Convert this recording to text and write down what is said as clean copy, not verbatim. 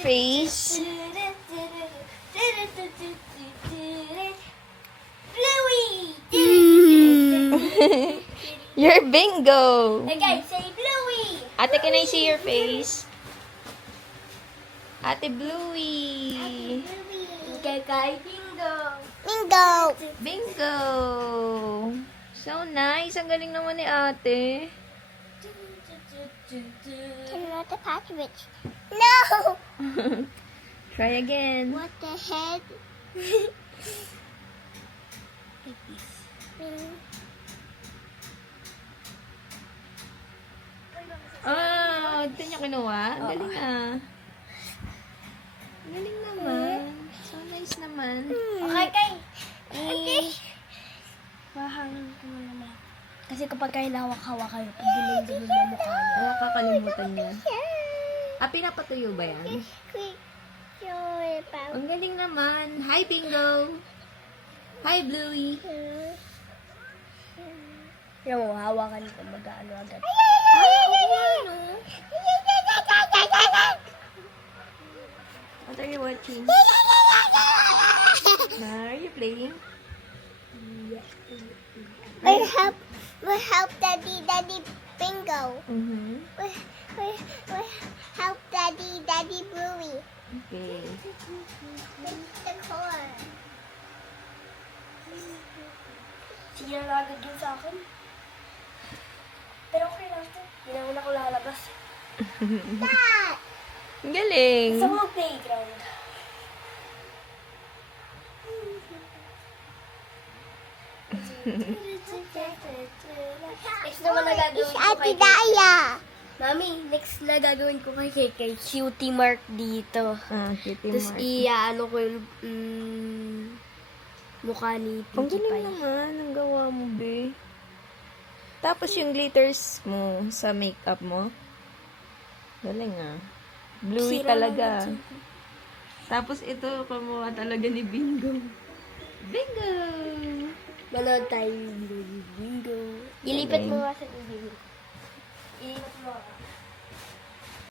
face? Bluey! Your bingo! Hey guys, say Bluey! Ate, can I see your face? Ate Bluey! Okay guys, bingo! Bingo! Bingo! So nice. Ang galing naman ni ate. Turn on the cartridge. No! Try again. What the heck? Ah, ito niya kinuha. Ang galing ah. Ang galing naman. So nice naman. Okay kay. Bahangan ko na naman. Kasi kapag kayo hawak-hawak kayo, pag ganun na mukha niya. Ah, kakalimutan niya. Ah, pinapatuyo ba yan? Quick. Show it about. Ang galing naman. Hi, Bingo! Hi, Bluey! Yung mo, hawakan ko, mag-ano agad. What are you watching? Are you playing? We help Daddy Bingo. Mm-hmm. We help Daddy Bluey. Okay. The core. Sige na agad yun sa akin. Pero okay lang ito. Hindi naman ako lalabas. Dad! Ang galing! Sa mga playground. Next naman na gagawin It's ko Ate kay Daya. Mami, next na gagawin ko kay cutie mark dito. Ah, kitty Tapos mark. i-ano ko yung mukha ni Ang Pinkie galing Pie. naman. Ang gawa mo, be. Tapos yung glitters mo sa makeup mo. Galing ah. Bluey Sira talaga. lang Tapos ito, kamuha talaga ni Bingo. Bingo! Manood tayo yung bingo. Ilipat mo nga sa bingo. Ilipat mo nga.